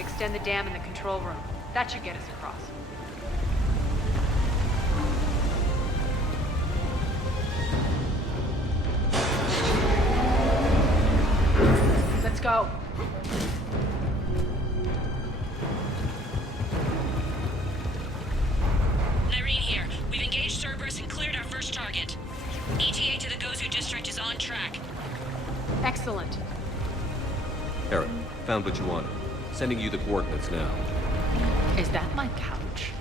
Extend the dam in the control room. That should get us across. Let's go. Nyreen here. We've engaged Cerberus and cleared our first target. ETA to the Gozu district is on track. Excellent. Eric, found what you wanted. Sending you the coordinates now. Is that my couch?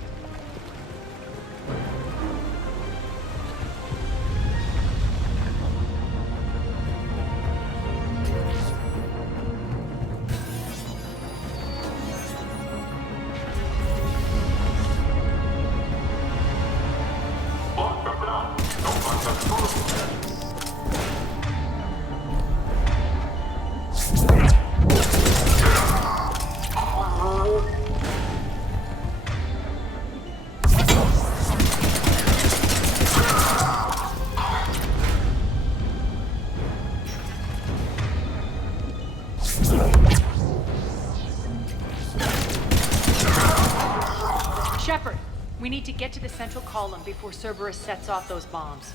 Shepard, we need to get to the central column before Cerberus sets off those bombs.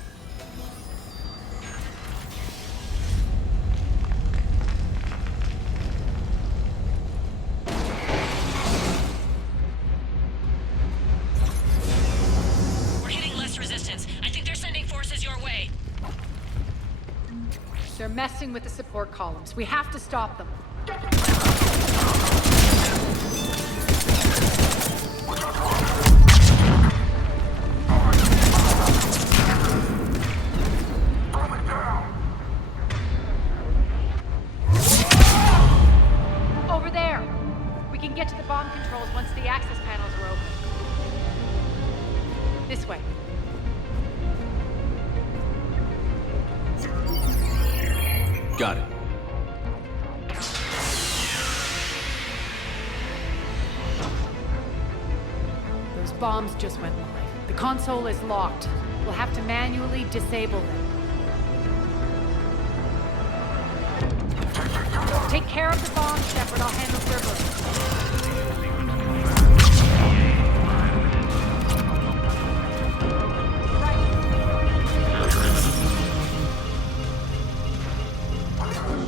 We're hitting less resistance. I think they're sending forces your way. They're messing with the support columns. We have to stop them. Over there! We can get to the bomb controls once the access panels are open. This way. Got it. Those bombs just went live. The console is locked. We'll have to manually disable them. Take care of the bombs, Shepard. I'll handle Cerberus. Right.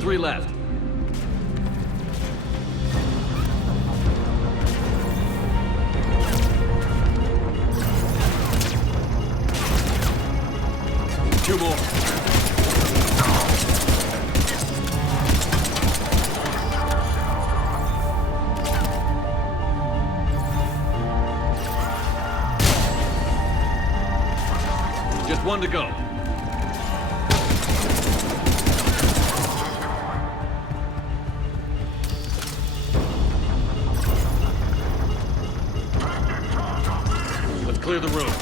3 left. Two more. Just one to go. Let's clear the room.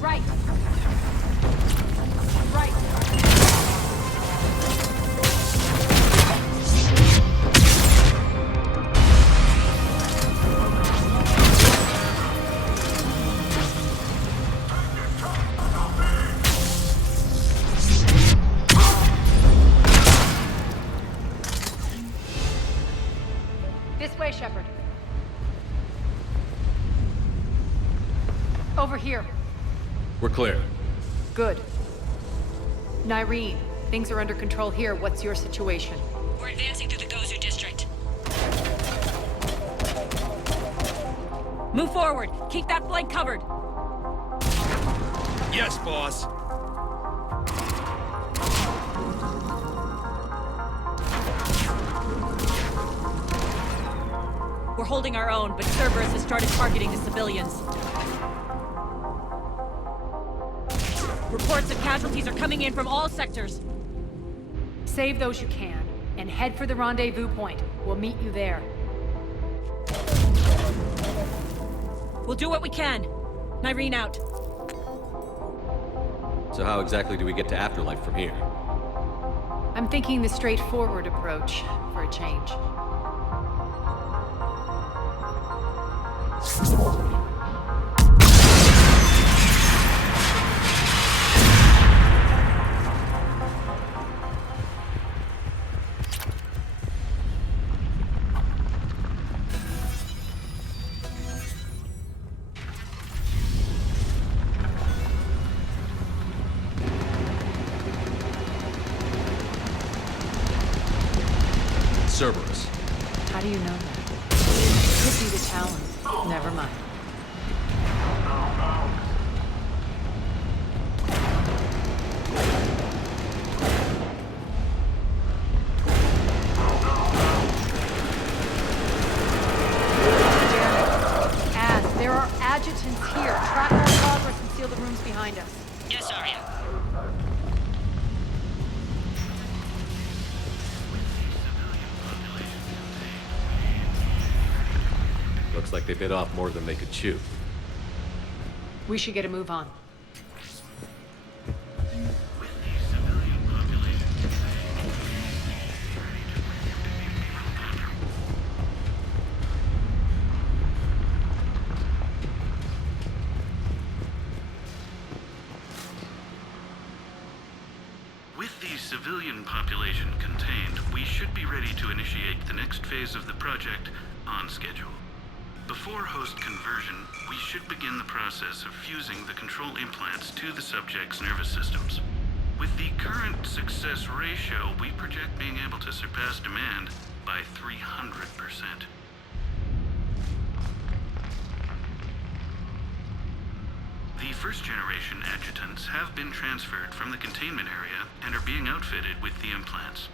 Right. Right. This way, Shepard. Over here. We're clear. Good. Nyreen, things are under control here. What's your situation? We're advancing through the Gozu district. Move forward. Keep that flank covered. Yes, boss. We're holding our own, but Cerberus has started targeting the civilians. Reports of casualties are coming in from all sectors. Save those you can, and head for the rendezvous point. We'll meet you there. We'll do what we can. Nyreen out. So how exactly do we get to Afterlife from here? I'm thinking the straightforward approach for a change. Cerberus. How do you know that? Could be the Talon. Never mind. There are adjutants here. Track our progress and seal the rooms behind us. Yes, Arya. Looks like they bit off more than they could chew. We should get a move on. With the civilian population contained, we should be ready to initiate the next phase of the project on schedule. Before host conversion, we should begin the process of fusing the control implants to the subject's nervous systems. With the current success ratio, we project being able to surpass demand by 300%. The first-generation adjutants have been transferred from the containment area and are being outfitted with the implants.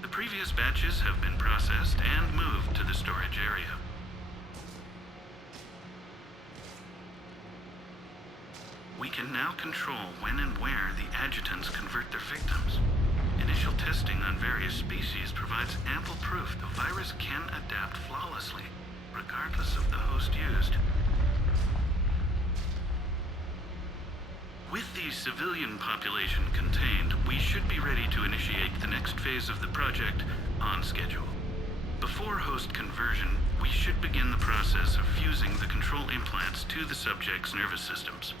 The previous batches have been processed and moved to the storage area. We can now control when and where the adjutants convert their victims. Initial testing on various species provides ample proof the virus can adapt flawlessly, regardless of the host used. With the civilian population contained, we should be ready to initiate the next phase of the project on schedule. Before host conversion, we should begin the process of fusing the control implants to the subject's nervous systems.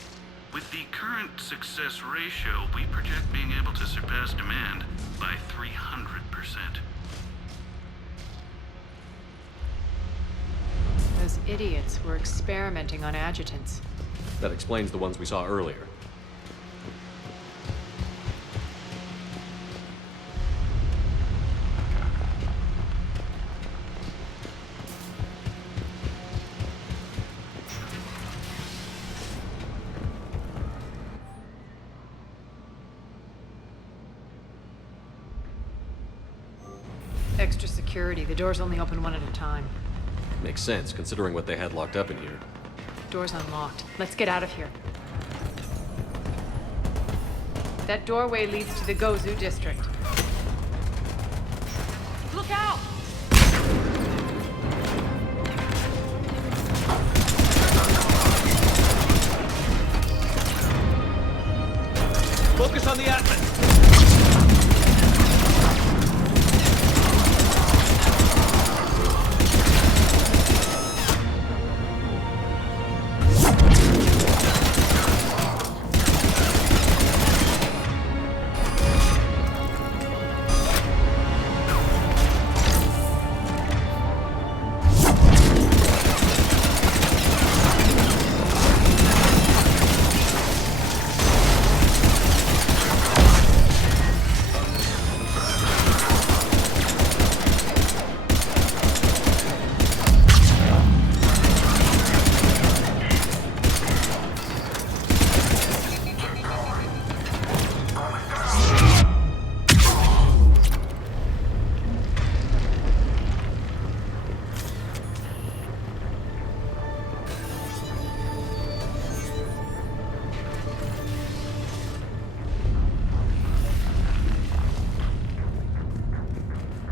With the current success ratio, we project being able to surpass demand by 300%. Those idiots were experimenting on adjutants. That explains the ones we saw earlier. Extra security. The doors only open one at a time. Makes sense, considering what they had locked up in here. Door's unlocked. Let's get out of here. That doorway leads to the Gozu district. Look out! Focus on the Atlas!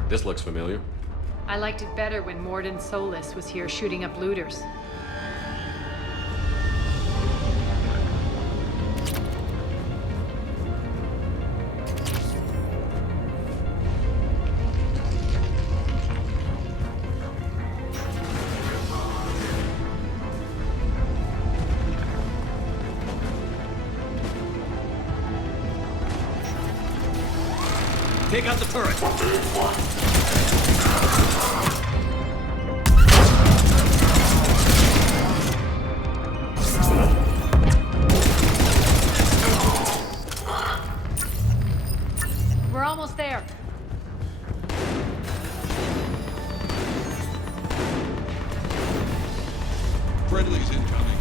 This looks familiar. I liked it better when Mordin Solus was here shooting up looters. Take out the turret! We're almost there. Friendly's incoming.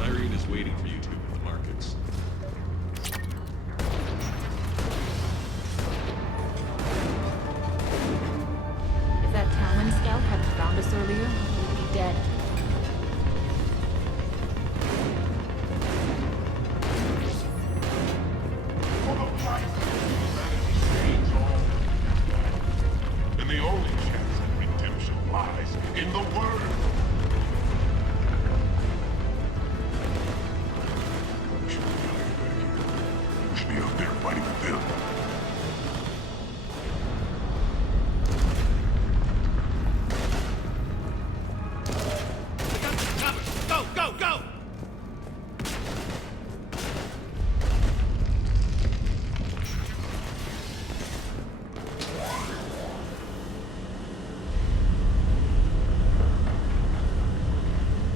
Irene is waiting for you two at the markets. If that Talon scout hadn't found us earlier, we'd be dead. And the only chance at redemption lies in the word. We should be out here. We should be out there fighting with them. Go, go, go!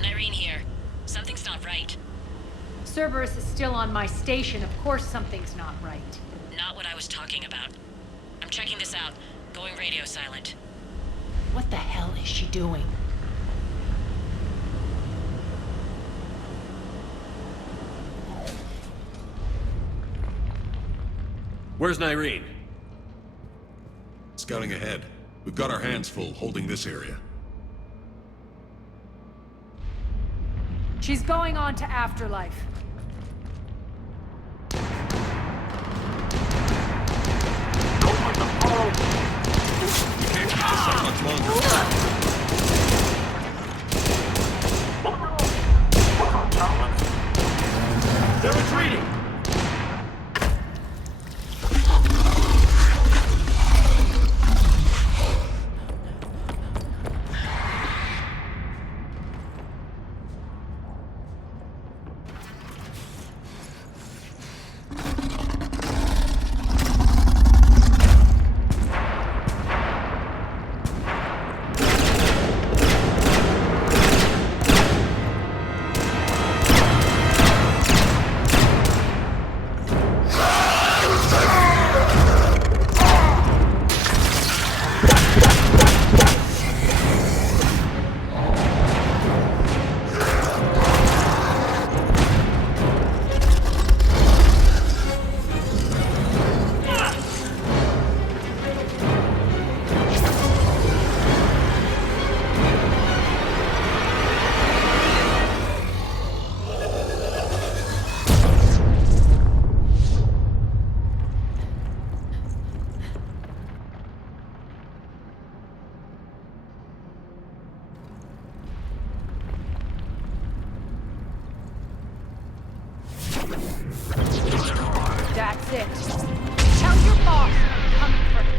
Irene here. Something's not right. Cerberus is still on my station. Of course something's not right. Not what I was talking about. I'm checking this out. Going radio silent. What the hell is she doing? Where's Nyreen? Scouting ahead. We've got our hands full holding this area. She's going on to Afterlife. We can't keep this up much longer. They're retreating! That's it. Tell your boss I'm coming for him.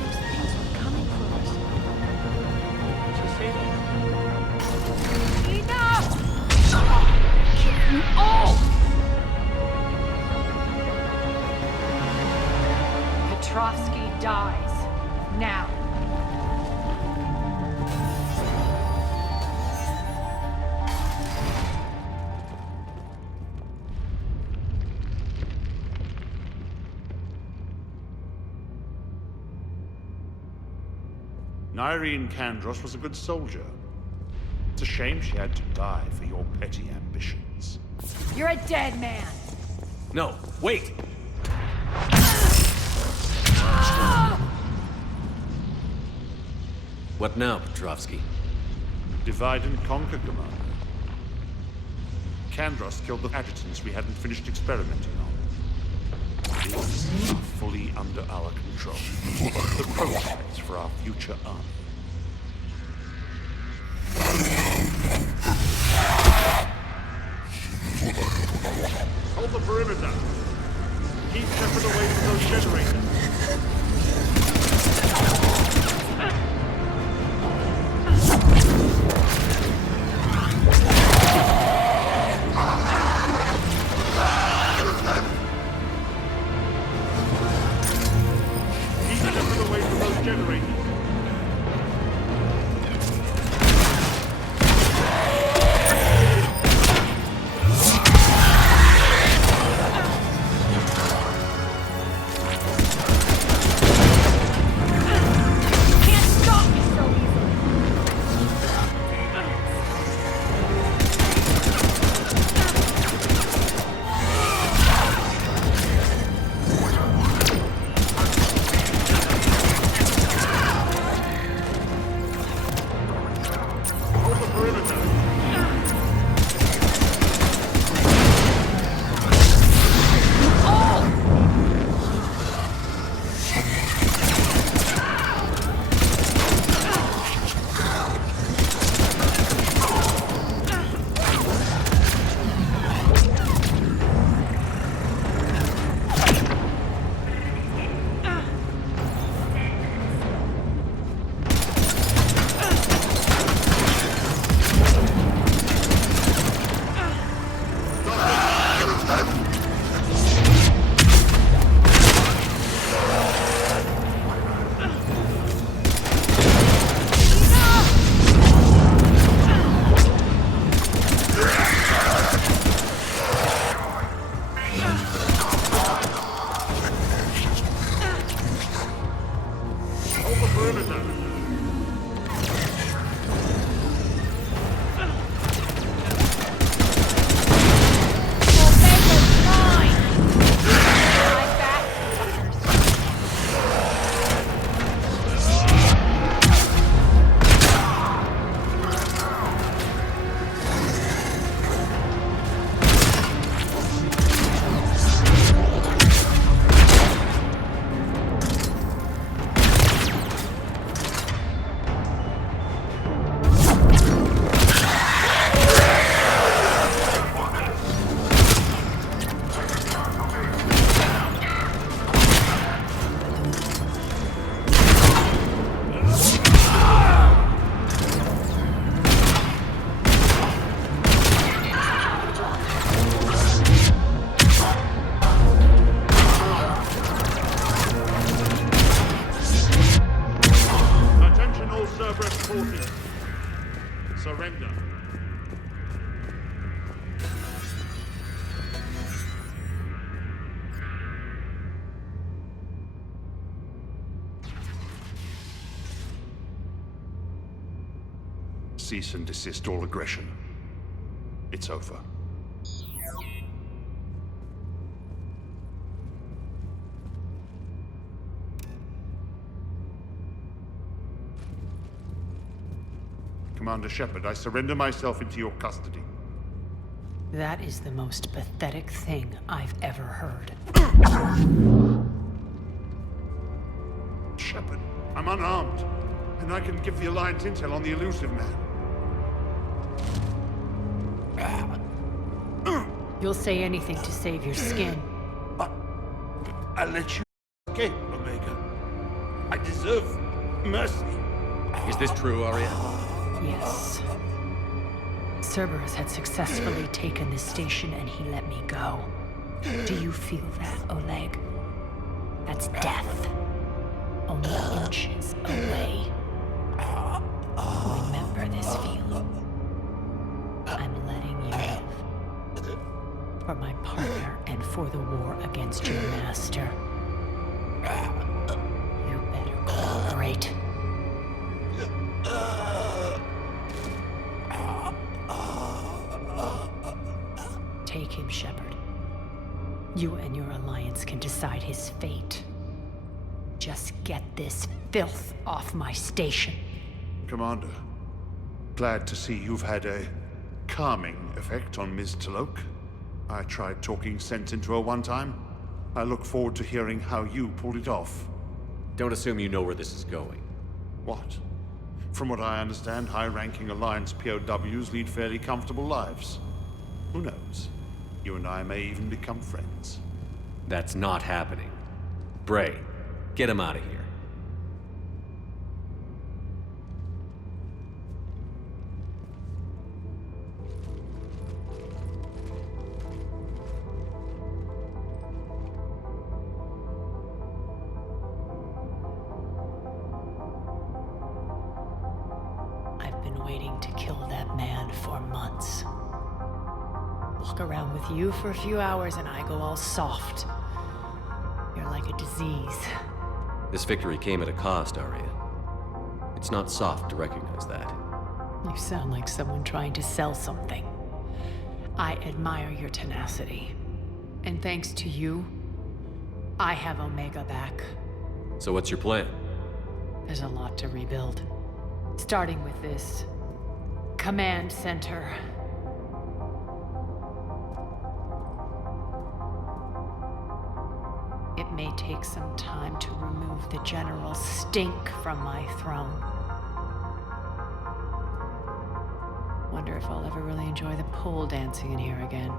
Those things are coming for us. Enough! Kill you all! Petrovsky dies. Now. Nyreen Kandros was a good soldier. It's a shame she had to die for your petty ambitions. You're a dead man. No, wait! What now, Petrovsky? Divide and conquer, Commander. Kandros killed the adjutants we hadn't finished experimenting on. It's fully under our control. The prototypes for our future army. Hold the perimeter. Keep Shepard away from those generators. generators. Can't stop me so easily. Hold the perimeter. Hold the perimeter. Omega's mine! My back, fuckers. Attention all Cerberus forces. Surrender. Cease and desist all aggression. It's over. Commander Shepard, I surrender myself into your custody. That is the most pathetic thing I've ever heard. Shepard, I'm unarmed, and I can give the Alliance intel on the elusive man. You'll say anything to save your skin. I'll let you escape, Omega. I deserve mercy. Is this true, Arya? Yes. Cerberus had successfully taken this station and he let me go. Do you feel that, Oleg? That's death. Only inches away. Remember this feeling. I'm letting you live. For my partner and for the war against your master. You better cooperate. Take him, Shepard. You and your alliance can decide his fate. Just get this filth off my station. Commander, glad to see you've had a calming effect on Ms. Talok. I tried talking sense into her one time. I look forward to hearing how you pulled it off. Don't assume you know where this is going. What? From what I understand, high-ranking Alliance POWs lead fairly comfortable lives. Who knows? You and I may even become friends. That's not happening. Bray, get him out of here. been waiting to kill that man for months. Walk around with you for a few hours and I go all soft. You're like a disease. This victory came at a cost, Arya. It's not soft to recognize that. You sound like someone trying to sell something. I admire your tenacity. And thanks to you, I have Omega back. So what's your plan? There's a lot to rebuild. Starting with this command center. It may take some time to remove the general stink from my throne. Wonder if I'll ever really enjoy the pole dancing in here again.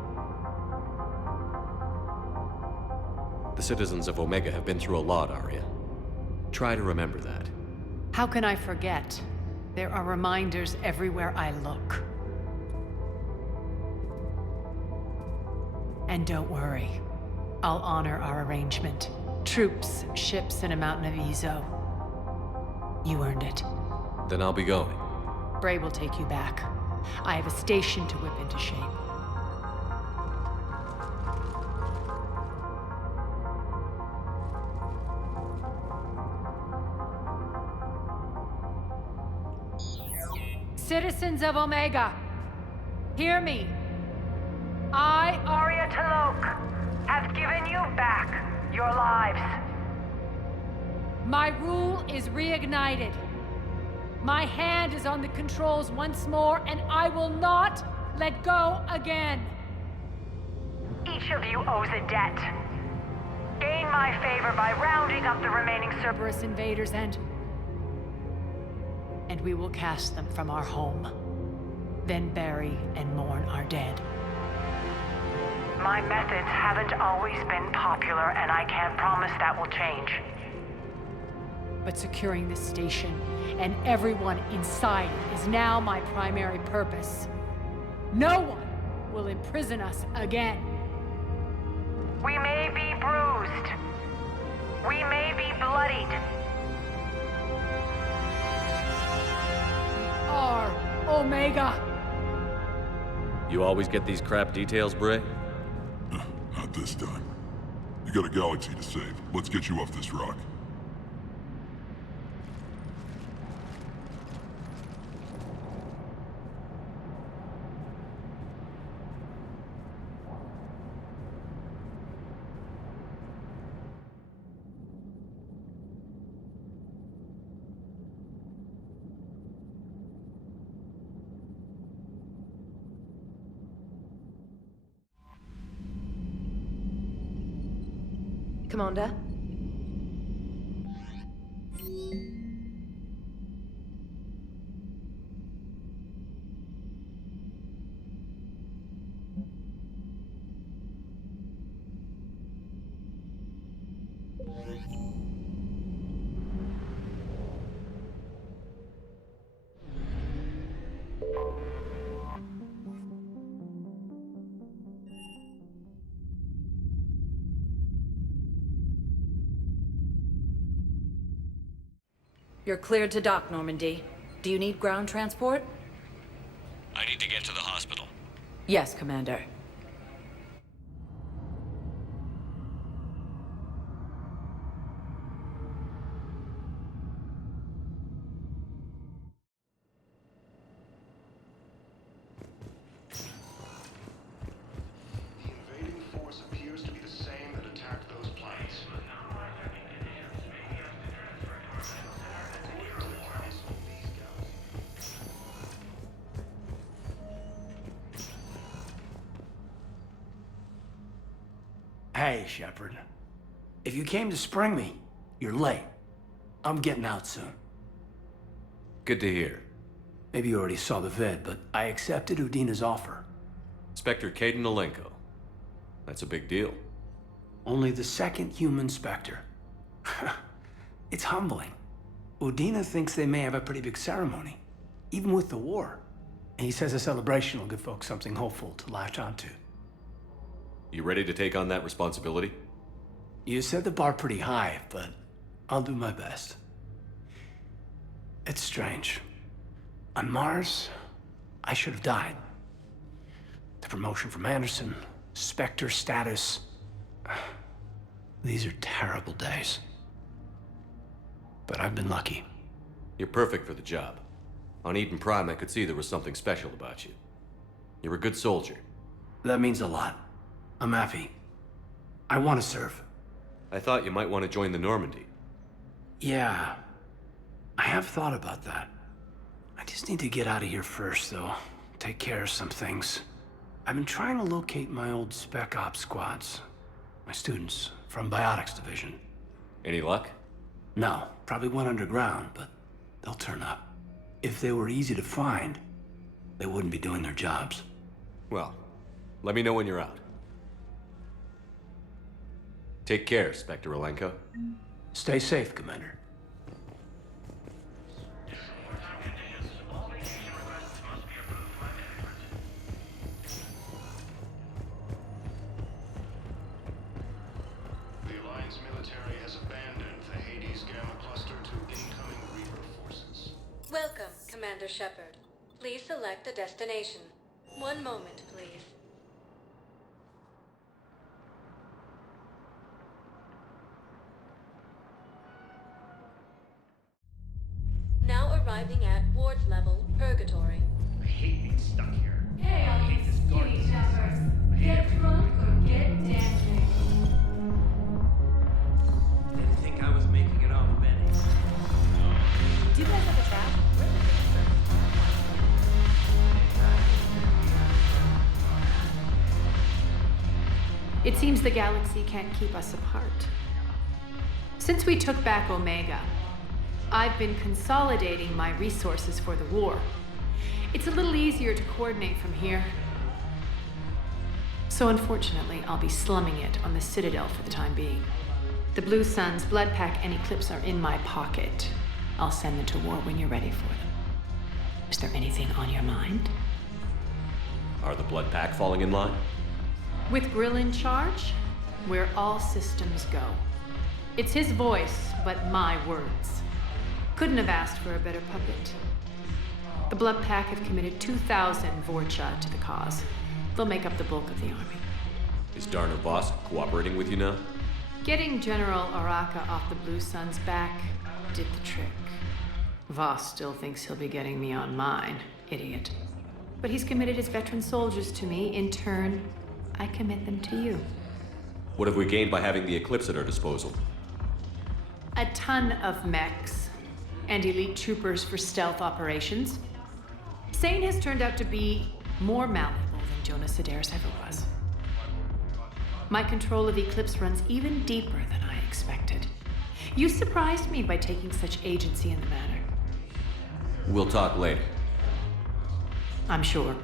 The citizens of Omega have been through a lot, Arya. Try to remember that. How can I forget? There are reminders everywhere I look. And don't worry. I'll honor our arrangement. Troops, ships, and a mountain of Ezo. You earned it. Then I'll be going. Bray will take you back. I have a station to whip into shape. Citizens of Omega, hear me. I, Arya T'Loak, have given you back your lives. My rule is reignited. My hand is on the controls once more, and I will not let go again. Each of you owes a debt. Gain my favor by rounding up the remaining Cerberus invaders and we will cast them from our home. Then bury and mourn our dead. My methods haven't always been popular, and I can't promise that will change. But securing this station and everyone inside it is now my primary purpose. No one will imprison us again. We may be bruised. We may be bloodied. We are Omega. You always get these crap details, Bray? Not this time. You got a galaxy to save. Let's get you off this rock. Commander? You're cleared to dock, Normandy. Do you need ground transport? I need to get to the hospital. Yes, Commander. The invading force appears to be the same that attacked those planets. Hey, Shepard. If you came to spring me, you're late. I'm getting out soon. Good to hear. Maybe you already saw the vid, but I accepted Udina's offer. Spectre Kaidan Alenko. That's a big deal. Only the second human Spectre. It's humbling. Udina thinks they may have a pretty big ceremony, even with the war. And he says a celebration will give folks something hopeful to latch onto. You ready to take on that responsibility? You set the bar pretty high, but I'll do my best. It's strange. On Mars, I should have died. The promotion from Anderson, Spectre status. These are terrible days. But I've been lucky. You're perfect for the job. On Eden Prime, I could see there was something special about you. You're a good soldier. That means a lot. I'm happy. I want to serve. I thought you might want to join the Normandy. Yeah, I have thought about that. I just need to get out of here first, though. Take care of some things. I've been trying to locate my old Spec Ops squads. My students from Biotics Division. Any luck? No, probably went underground, but they'll turn up. If they were easy to find, they wouldn't be doing their jobs. Well, let me know when you're out. Take care, Spectre Alenko. Stay safe, Commander. The Alliance military has abandoned the Hades Gamma cluster to incoming Reaper forces. Welcome, Commander Shepard. Please select a destination. One moment, please. Now arriving at Ward's level, Purgatory. I hate being stuck here. Hey, I hate this garden. Shepard. Get drunk or get dancing. Didn't think I was making it off, Benny. Do you guys have a trap? Where the It seems the galaxy can't keep us apart. Since we took back Omega, I've been consolidating my resources for the war. It's a little easier to coordinate from here. So unfortunately, I'll be slumming it on the Citadel for the time being. The Blue Suns, Blood Pack, and Eclipse are in my pocket. I'll send them to war when you're ready for them. Is there anything on your mind? Are the Blood Pack falling in line? With Grill in charge, where all systems go. It's his voice, but my words. Couldn't have asked for a better puppet. The Blood Pack have committed 2,000 Vorcha to the cause. They'll make up the bulk of the army. Is Darner Voss cooperating with you now? Getting General Araka off the Blue Suns back did the trick. Voss still thinks he'll be getting me on mine, idiot. But he's committed his veteran soldiers to me. In turn, I commit them to you. What have we gained by having the Eclipse at our disposal? A ton of mechs and elite troopers for stealth operations. Sane has turned out to be more malleable than Jonas Sedaris ever was. My control of Eclipse runs even deeper than I expected. You surprised me by taking such agency in the matter. We'll talk later. I'm sure.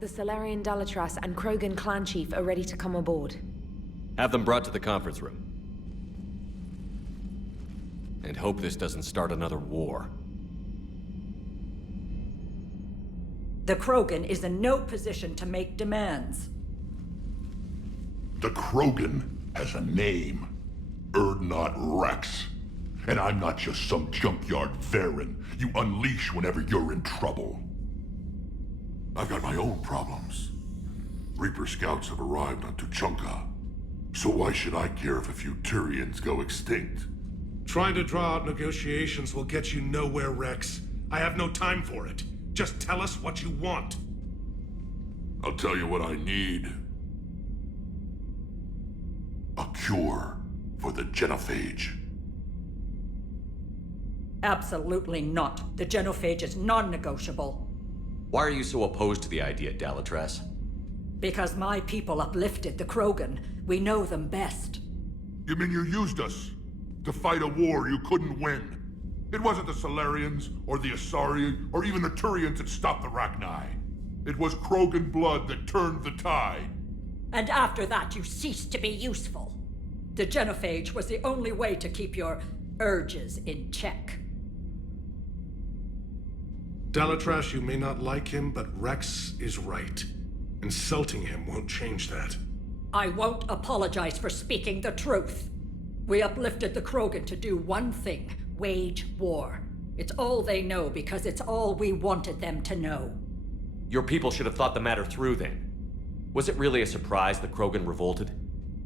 The Salarian Dalatras and Krogan clan chief are ready to come aboard. Have them brought to the conference room. And hope this doesn't start another war. The Krogan is in no position to make demands. The Krogan has a name. Urdnot Rex. And I'm not just some junkyard Varen you unleash whenever you're in trouble. I've got my own problems. Reaper scouts have arrived on Tuchanka. So why should I care if a few Turians go extinct? Trying to draw out negotiations will get you nowhere, Rex. I have no time for it. Just tell us what you want. I'll tell you what I need. A cure for the genophage. Absolutely not. The genophage is non-negotiable. Why are you so opposed to the idea, Dalatras? Because my people uplifted the Krogan. We know them best. You mean you used us to fight a war you couldn't win? It wasn't the Solarians, or the Asari, or even the Turians that stopped the Rachni. It was Krogan blood that turned the tide. And after that, you ceased to be useful. The genophage was the only way to keep your urges in check. Dalatras, you may not like him, but Rex is right. Insulting him won't change that. I won't apologize for speaking the truth. We uplifted the Krogan to do one thing: wage war. It's all they know because it's all we wanted them to know. Your people should have thought the matter through then. Was it really a surprise the Krogan revolted?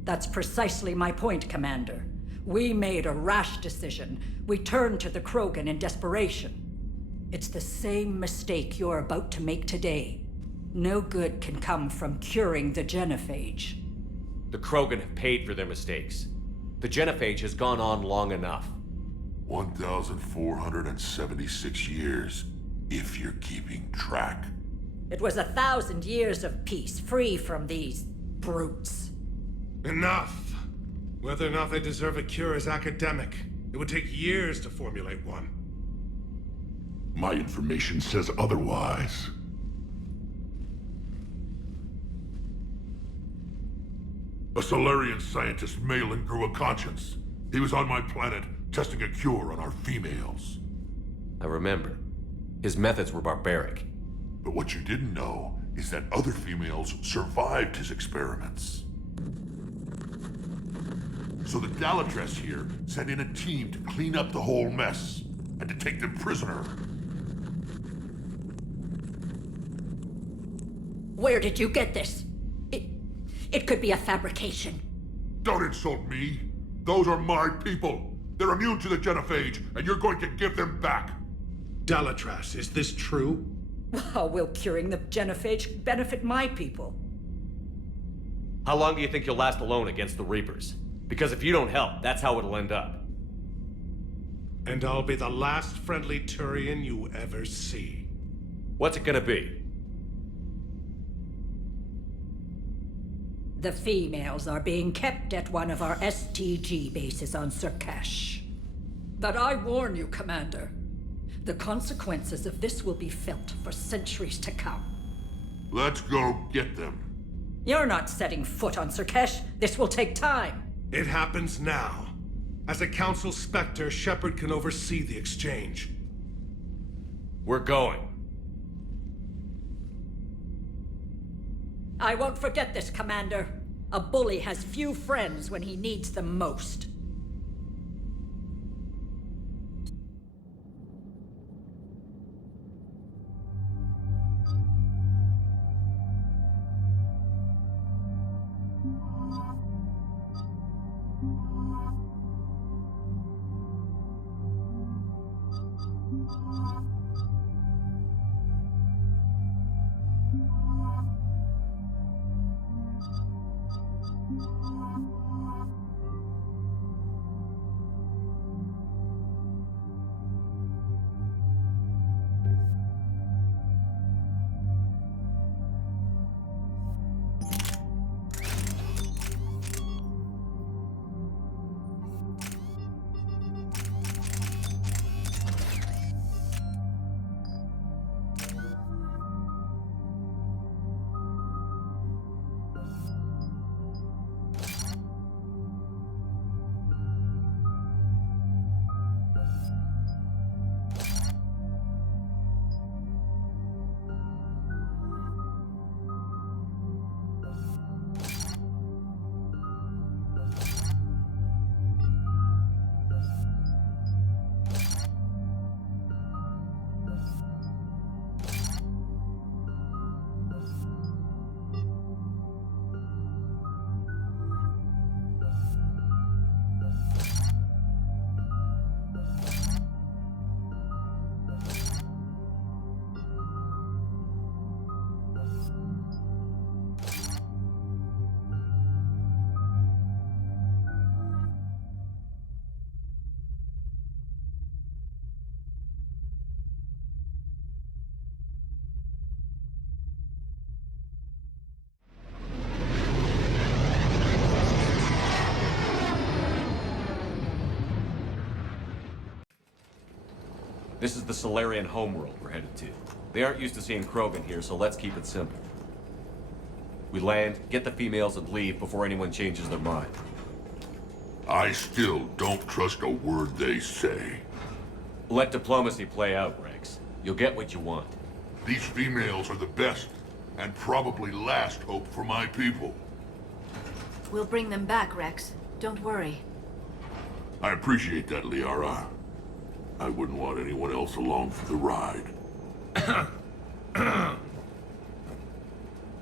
That's precisely my point, Commander. We made a rash decision. We turned to the Krogan in desperation. It's the same mistake you're about to make today. No good can come from curing the genophage. The Krogan have paid for their mistakes. The genophage has gone on long enough. 1,476 years, if you're keeping track. It was 1,000 years of peace, free from these brutes. Enough! Whether or not they deserve a cure is academic. It would take years to formulate one. My information says otherwise. A Solarian scientist, Malin, grew a conscience. He was on my planet, testing a cure on our females. I remember. His methods were barbaric. But what you didn't know is that other females survived his experiments. So the Dalatras here sent in a team to clean up the whole mess, and to take them prisoner. Where did you get this? It could be a fabrication. Don't insult me. Those are my people. They're immune to the genophage, and you're going to give them back. Dalatras, is this true? How will curing the genophage benefit my people? How long do you think you'll last alone against the Reapers? Because if you don't help, that's how it'll end up. And I'll be the last friendly Turian you ever see. What's it gonna be? The females are being kept at one of our STG bases on Surkash. But I warn you, Commander. The consequences of this will be felt for centuries to come. Let's go get them. You're not setting foot on Surkash. This will take time. It happens now. As a Council Spectre, Shepard can oversee the exchange. We're going. I won't forget this, Commander. A bully has few friends when he needs them most. This is the Solarian homeworld we're headed to. They aren't used to seeing Krogan here, so let's keep it simple. We land, get the females, and leave before anyone changes their mind. I still don't trust a word they say. Let diplomacy play out, Rex. You'll get what you want. These females are the best, and probably last hope for my people. We'll bring them back, Rex. Don't worry. I appreciate that, Liara. I wouldn't want anyone else along for the ride.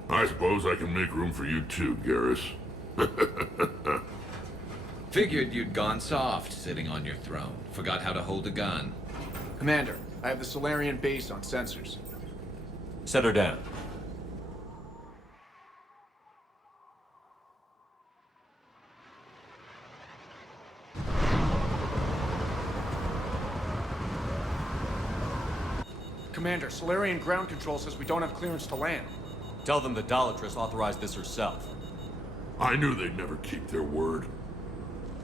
I suppose I can make room for you too, Garrus. Figured you'd gone soft, sitting on your throne. Forgot how to hold a gun. Commander, I have the Solarian base on sensors. Set her down. Commander, Solarian ground control says we don't have clearance to land. Tell them the Dolatress authorized this herself. I knew they'd never keep their word.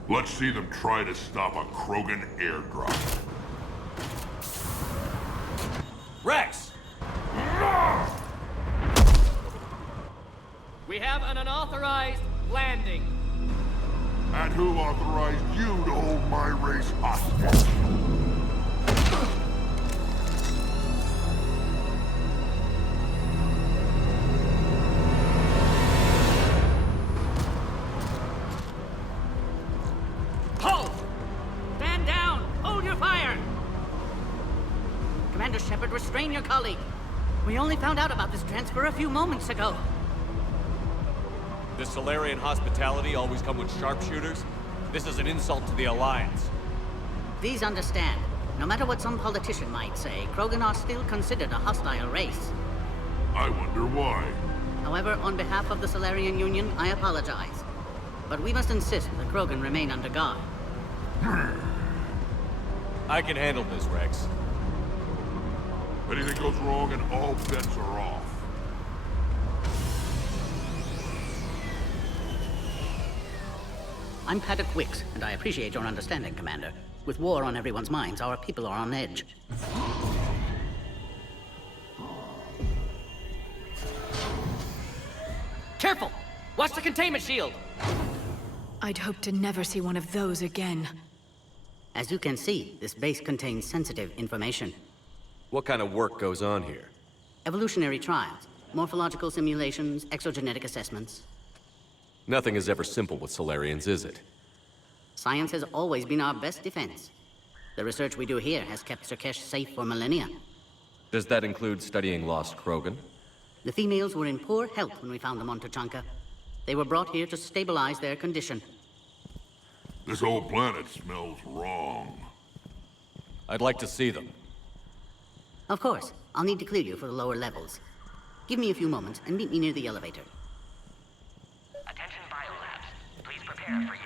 Let's see them try to stop a Krogan airdrop. Rex! We have an unauthorized landing. And who authorized you to hold my race hostage? Halt! Stand down! Hold your fire! Commander Shepard, restrain your colleague. We only found out about this transfer a few moments ago. Does Solarian hospitality always come with sharpshooters? This is an insult to the Alliance. Please understand, no matter what some politician might say, Krogan are still considered a hostile race. I wonder why. However, on behalf of the Solarian Union, I apologize. But we must insist the Krogan remain under guard. I can handle this, Rex. Anything goes wrong and all bets are off. I'm Paddock Wicks, and I appreciate your understanding, Commander. With war on everyone's minds, our people are on edge. Careful! Watch the containment shield! I'd hoped to never see one of those again. As you can see, this base contains sensitive information. What kind of work goes on here? Evolutionary trials, morphological simulations, exogenetic assessments. Nothing is ever simple with Solarians, is it? Science has always been our best defense. The research we do here has kept Surkesh safe for millennia. Does that include studying lost Krogan? The females were in poor health when we found them on Tuchanka. They were brought here to stabilize their condition. This whole planet smells wrong. I'd like to see them. Of course. I'll need to clear you for the lower levels. Give me a few moments and meet me near the elevator. Attention biolabs. Please prepare for